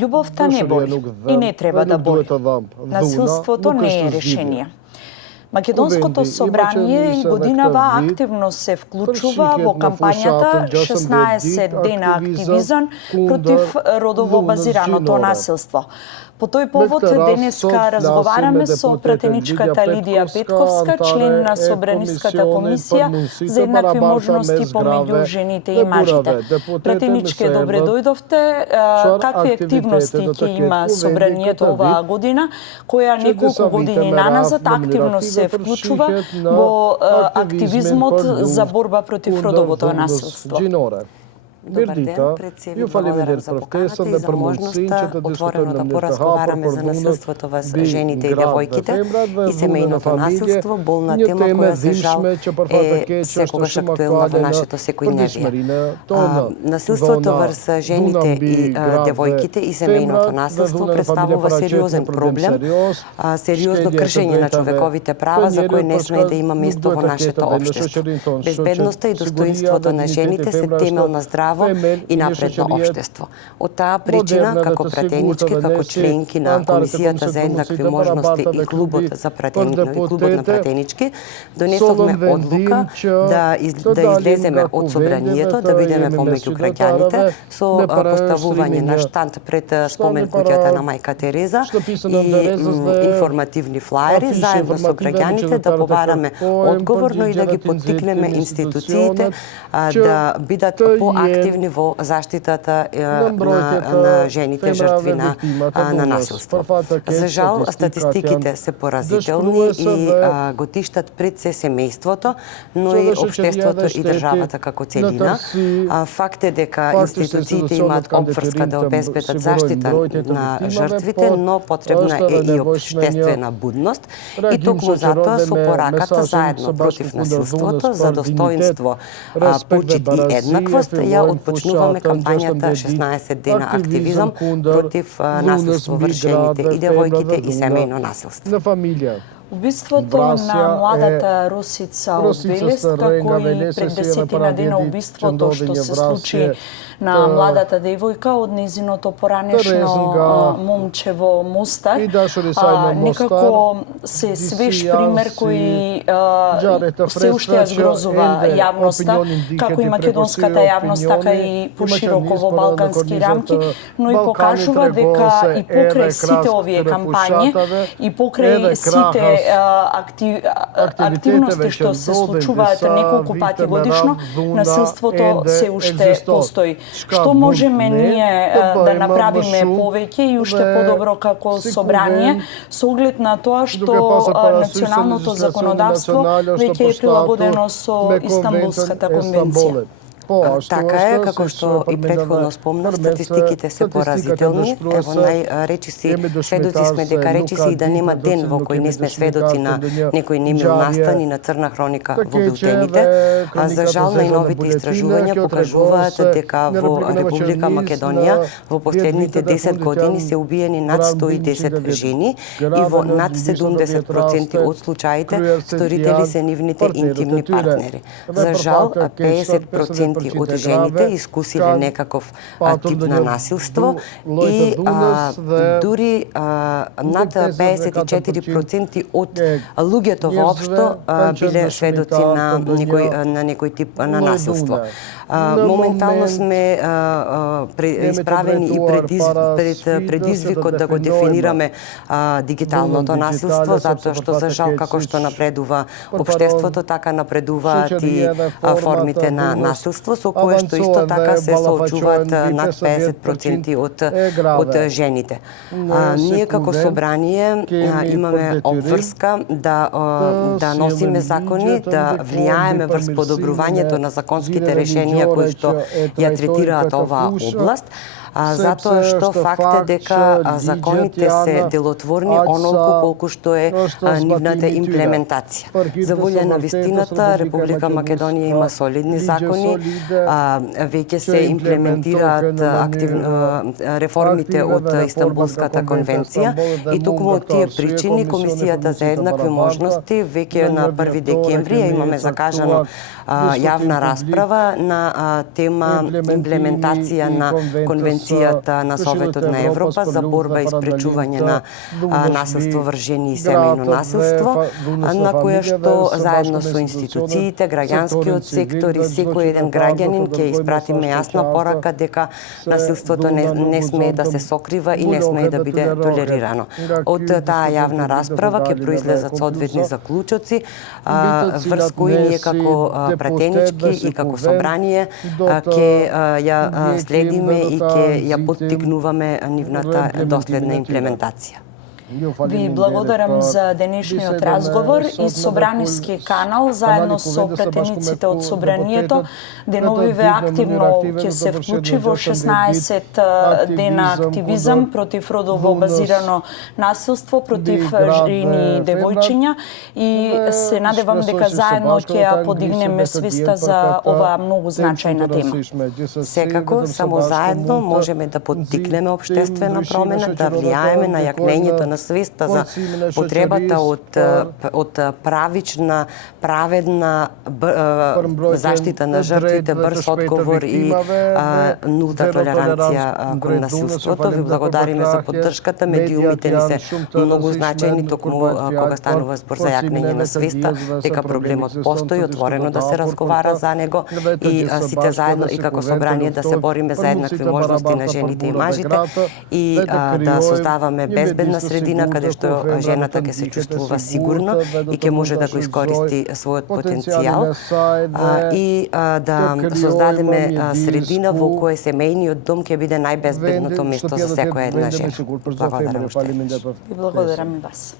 Љубовта не боли и не треба да боли. Насилството не е решение. Македонското собрание годинава активно се вклучува во кампањата 16 дена активизам против родово базираното насилство. По тој повод денеска разговараме со пратеничката Лидија Петковска, член на Собраниската комисија за еднакви можности помеѓу жените и мажите. Пратеничке, добре дојдовте. Какви активности ќе има собранието оваа година, која неколку години наназад активно се вклучува во активизмот за борба против родовото насилство? Добар ден, пред себе благодарам за поканата и за можноста отворено да поразговараме за насилството во жените и девојките и семејното насилство, болна тема која за жал е секогаш актуелна во нашето секојдневие. Насилството врз жените и девојките и семејното насилство представува сериозен проблем, сериозно кршење на човековите права за кои не смее да има место во нашето општество. Безбедноста и достоинството на жените се темел на здраво и напредно општество. Од таа причина, како пратенички, како членки на Комисијата за еднакви можности и клубот на пратенички, донесовме одлука да излеземе од собранието, да бидеме помеѓу граѓаните со поставување на штанд пред спомен куќата на Мајка Тереза и информативни флаери, заедно со граѓаните да побараме одговорно и да ги поттикнеме институциите да бидат поактивни во заштитата на жените жртви на насилство. За жал, статистиките се поразителни и го тиштат пред се семејството, но и општеството и државата како целина. Факт е дека институциите имаат обврска да обезбедат заштита на жртвите, но потребна е и општествена будност. И токму затоа со пораката заедно против насилството за достоинство, почит и еднаквост ја отпочнуваме кампањата 16 дена активизам против насилство врз жените и девојките и семејно насилство. Убиството на младата Росица од Велес, како и пред 10 дена убиството што се случи на младата девојка од незиното поранешно момче во Мостар, некако се свеж пример кој се уште ја згрозува јавноста, како и македонската јавност, така и пошироко во балкански рамки, но и покажува дека и покрај сите овие кампањи и покрај сите активности што се случуваат неколку пати годишно, насилството се уште постои. Што можеме ние да направиме повеќе и уште подобро како собрание со оглед на тоа што националното законодавство веќе е прилагодено со Истанбулската конвенција? Така е, како што и претходно спомнав, статистиките се поразителни. Ево, најречиси сведоци сме дека речиси и да нема ден во кој не сме сведоци на некој немил настан и на црна хроника во билтените. За жал, најновите истражувања покажуваат дека во Република Македонија во последните 10 години се убиени над 110 жени и во над 70% од случаите сторители се нивните интимни партнери. За жал, 50% од жените искусиле некаков тип на насилство и дури над 54% од луѓето воопшто биле сведоци на некој тип на насилство. Моментално сме исправени и пред предизвикот да го дефинираме дигиталното насилство, затоа што за жал како што напредува општеството, така напредуваат и формите на насилство, со кое што исто така се соочуваат над 50% од жените. Ние како собрание имаме обврска да носиме закони, да влијаеме врз подобрувањето на законските решенија кои што ја третираат оваа област, затоа што факт е дека законите се делотворни онолку колку што е нивната имплементација. За волја на вистината, Република Македонија има солидни закони, веќе се имплементираат реформите од Истанбулската конвенција и токму од тие причини Комисијата за еднакви можности веќе на 1 декември имаме закажано јавна расправа на тема имплементација на конвенцијата Конвенцијата на Советот на Европа за борба и спречување на насилство врз жени и семејно насилство, на која што заедно со институциите, граѓанскиот сектор и секој еден граѓанин ќе испратиме јасна порака дека насилството не смее да се сокрива и не смее да биде толерирано. Од таа јавна расправа ќе произлезат соодветни заклучоци врз кои ние како пратенички и како собрание ќе ја следиме и ќе ја поттикнуваме нивната доследна имплементација. Ви благодарам за денешниот разговор и Собраниски канал заедно со пратениците од Собранието деновиве активно ќе се вклучи во 16 дена активизам против родово базирано насилство против жени и девојчиња и се надевам дека заедно ќе ја подигнеме свеста за оваа многу значајна тема. Секако, само заедно можеме да поттикнеме општествена промена, да влијаеме на јакнењето на свеста за потребата од правична, праведна заштита на жртвите, брз одговор и нулта толеранција кон насилството. Ви благодариме за поддршката. Медиумите ни се многу значајни токму кога станува збор за јакнење на свеста, дека проблемот постои, отворено да се разговара за него и сите заедно и како собрание да се бориме за еднакви можности на жените и мажите и да создаваме безбедна средина каде што жената ќе се чувствува сигурно и ќе може да го искористи својот потенцијал и да создадеме средина во која семејниот дом ќе биде најбезбедното место за секоја една жена. Благодарам уште. И благодарам и вас.